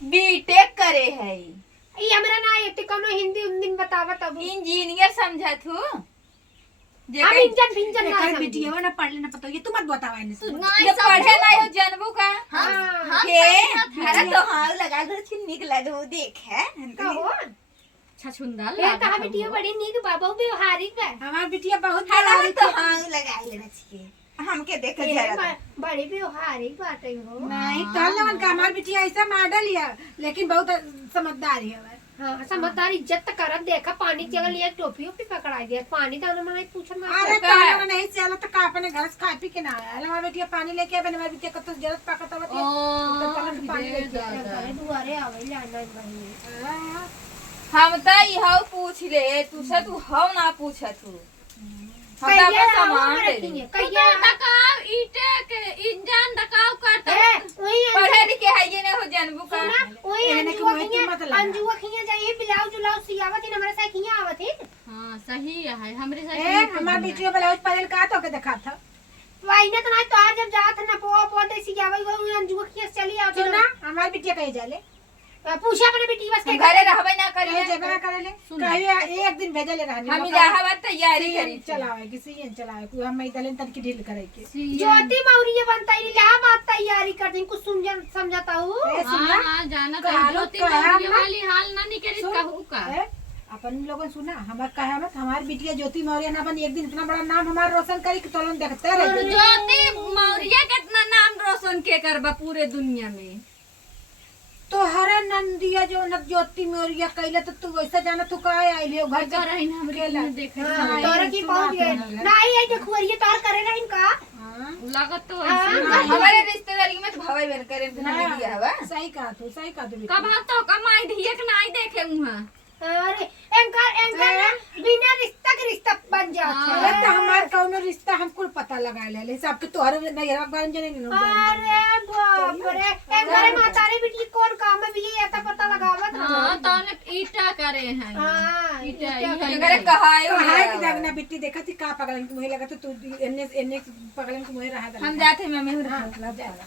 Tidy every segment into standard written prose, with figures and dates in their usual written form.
BTech करे है। ई हमरा ना एते कोनो हिंदी उन्दिन बतावत अब इंजीनियर समझत हूँ। हम इंजन भिंजन ना एकर बेटिया ना पढ़ले ना पतो ये तू मत बतावा इने तू पढ़े ना हो जानबू का। हां के हरा तो हां लगा दो निक लगो देख है कहो छछुंदर ये कहा बेटिया बड़ी नीक बाबू व्यवहारिक बा। हमार बेटिया बहुत हरा तो हां लगा लेना चाहिए हमके देख जरा बड़ी व्यवहारिक बात है हो। नहीं कहलन का हमार बेटिया ऐसा मॉडल है लेकिन बहुत समझदार है। हां समझदार इज्जत करत देखा पानी चल लिया टोपी ओपी पकड़ाई दिया पानी दाना मना पूछन ना। अरे कहलन नहीं चला तो का अपने घर से खा पी के ना आया हमार बेटिया पानी लेके आवे हमार बेटिया कतो जरूरत पाकत होती तो कहलन पानी लेके अरे दुआरे आवे लाना भाई हम त इहो पूछ ले तू से तू हो ना पूछत हूँ। हम त अपन सामान दे दी। कहिया डकाव ईटे के इंजन डकाव करते ए वही पढ़े लिखे है ये ना हो जानबू का। वही एने के मोह की मत लगा। अंजुआ खिया जाइए ब्लाउज उलाउज सियावत हमरा से खिया आवत है। हां सही है हमरे ए साथ हमार बेटिया ब्लाउज पहन का तो के देखा था वाई ना तो ना तो आज जब जात ना पो दे सियावत वो अंजुआ खिया चली आवत सुना हमार बेटिया कहे जाले पूछा अपने बेटी बस के घरे रहबे ना कहे करी जगह करे ले कहे एक दिन भेजले रहनी हम इलाहाबाद तैयारी सीएन करी चलावे कि सीएन चलावे कोई हम इधर तन की ढील करे के ज्योति मौर्य बनता इलाहाबाद तैयारी कर दिन कुछ समझाता हूँ। ए सुना हां जाना तो कहावत ज्योति कहा मौर्य ना। वाली हाल ना निकली सुन, कहू का ए, अपन लोगन सुना हमार कहावत हमार बिटिया ज्योति मौर्य ना बन एक दिन इतना बड़ा नाम हमार रोशन करी कि तोलन देखते रह ज्योति मौर्य कितना नाम रोशन के करबा पूरे दुनिया में। तो हरा नंदिया जो न ज्योति मौर्य कैले तो तू वैसा जाना तू का आइले घर कर जा रही हमरे में देखे तोरा की पहुंच गए नहीं ये देखो ये तार करे ना इनका लागत तो हमारे रिश्तेदारी में तो भवे बेर करे ना दिया हवा। सही कहा तू कब तो कमाई धिए के नहीं देखे मुहा। अरे एंकर ना बिना रिश्ता के रिश्ता बन जाता अरे है। तो हमार कौनो रिश्ता हमको पता लगा ले हिसाब के तोहर नहीं रख बारन जने नहीं अरे बाप रे एंकर मातारे बेटी कौन काम में भी ये पता लगावत हां तो ने ईटा करे हैं हां ईटा करे कहाई तो हाय कि जगना बिट्टी देखा थी का पगलन के मुहे लगा तो तू एने पगलन के मुहे रहा हम जाते मम्मी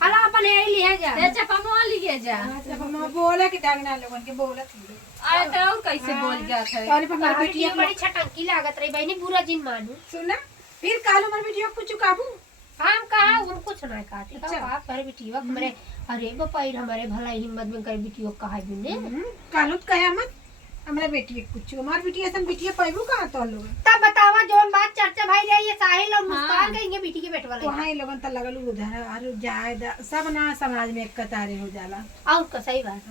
हला अपन ले लिया जा ते चपमो लिए जा जब हम बोले कि डागना लोगन के बोला थी आए तो और कैसे बोल जात है। और पर हमारी बेटी बिटिया बड़ी छटंकी लागत रही बहनी बुरा जिन मानू सुना फिर कालो हमारी बिटिया कुछ काबू हम कहा उन कुछ ना काटे अच्छा। तो बाप करे बेटीवा हमरे अरे बपाई हमारे भला हिम्मत में करे बेटीवा कहा बिने कालो कयामत हमरा बेटी कुछ हमारी बिटिया सन बिटिया पैबू कहां तो लोग तब बतावा जोन बात चर्चा भाई जाई ये साहिल और मुस्कान कहेंगे बेटी के बेटवा तो हां लोगन त लगल उधर और जायदा सब ना समाज में एक कतारे हो जाला और का सही बात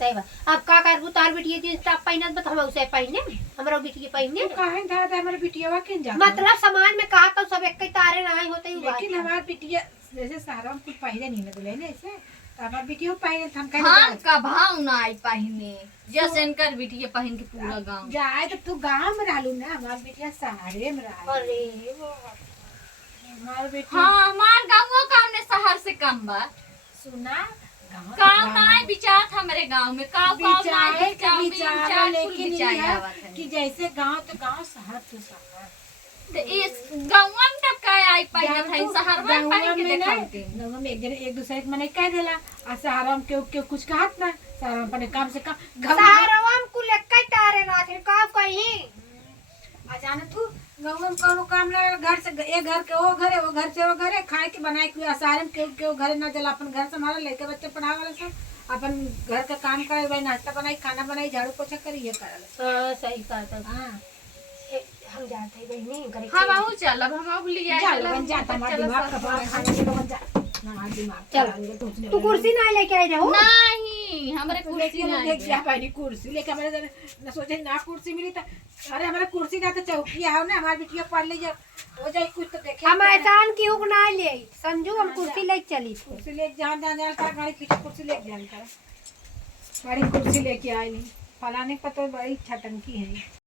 सही बात अब का कर तार बेटी जींस टॉप पहनत बत हम उसे पहने हमरा बेटी के पहने काहे था हमारी बिटिया वा केन जा मतलब समाज में कहा तो सब एक के तारे नहीं होते ही लेकिन हमारी बिटिया जैसे सारा कुछ पहले नहीं लगले ना ऐसे तो हमारी बिटिया पहले हम हम का भाव ना आई पहने जैसे इनकर बिटिया पहन के पूरा गांव जाए तो तू गांव में रहलू ना हमारी बिटिया शहरे में रहा अरे हमारी बेटी हां हमार गांवो काम ने शहर से कम बा सुना काम नहीं बिचात हमरे गांव में काम नहीं बिचारा लेकिन ये है आवत कि जैसे गांव तो गांव शहर तो शहर तो इस गांव में तब का आई पहले है शहर में पहन के दिखाते गांव में एक जने एक दूसरे के मने कह देला आ शहर में के कुछ कहत ना शहर में अपने काम से काम सारवाम कुल एक के तारे रात का कहीं आ जाने तू गांव में कोनो काम ना घर से एक घर के वो घरे वो घर से वो घरे खाए के बनाए के आसार में के घरे ना जला अपन घर संभाल लेके बच्चे पढ़ा वाले सब अपन घर का काम करे भाई नाश्ता बनाई खाना बनाई झाड़ू पोछा करी ये करल हां सही कहा था हां हम जाते बहनी करे हम आऊ चलब हम अब लिया चल बन जा हमारा दिमाग का बात खाने के बन जा ना हमारा दिमाग चल तू कुर्सी ना लेके आई रहो नहीं हमरे कुर्सी कुर्सी नहीं देख जा पानी कुर्सी लेके हमारे ना सोचे ना कुर्सी मिली तो अरे हमारे कुर्सी का तो चौकी है ना हमारी बिटिया पढ़ ली जब हो जाए कुछ तो देखे हम एहसान की हुक ना ले संजू हम कुर्सी लेके चली थी कुर्सी लेके जहाँ जहाँ कर गाड़ी पीछे कुर्सी लेके जाने का बड़ी कुर्सी लेके आई नहीं फलाने पर तो बड़ी छटंकी है।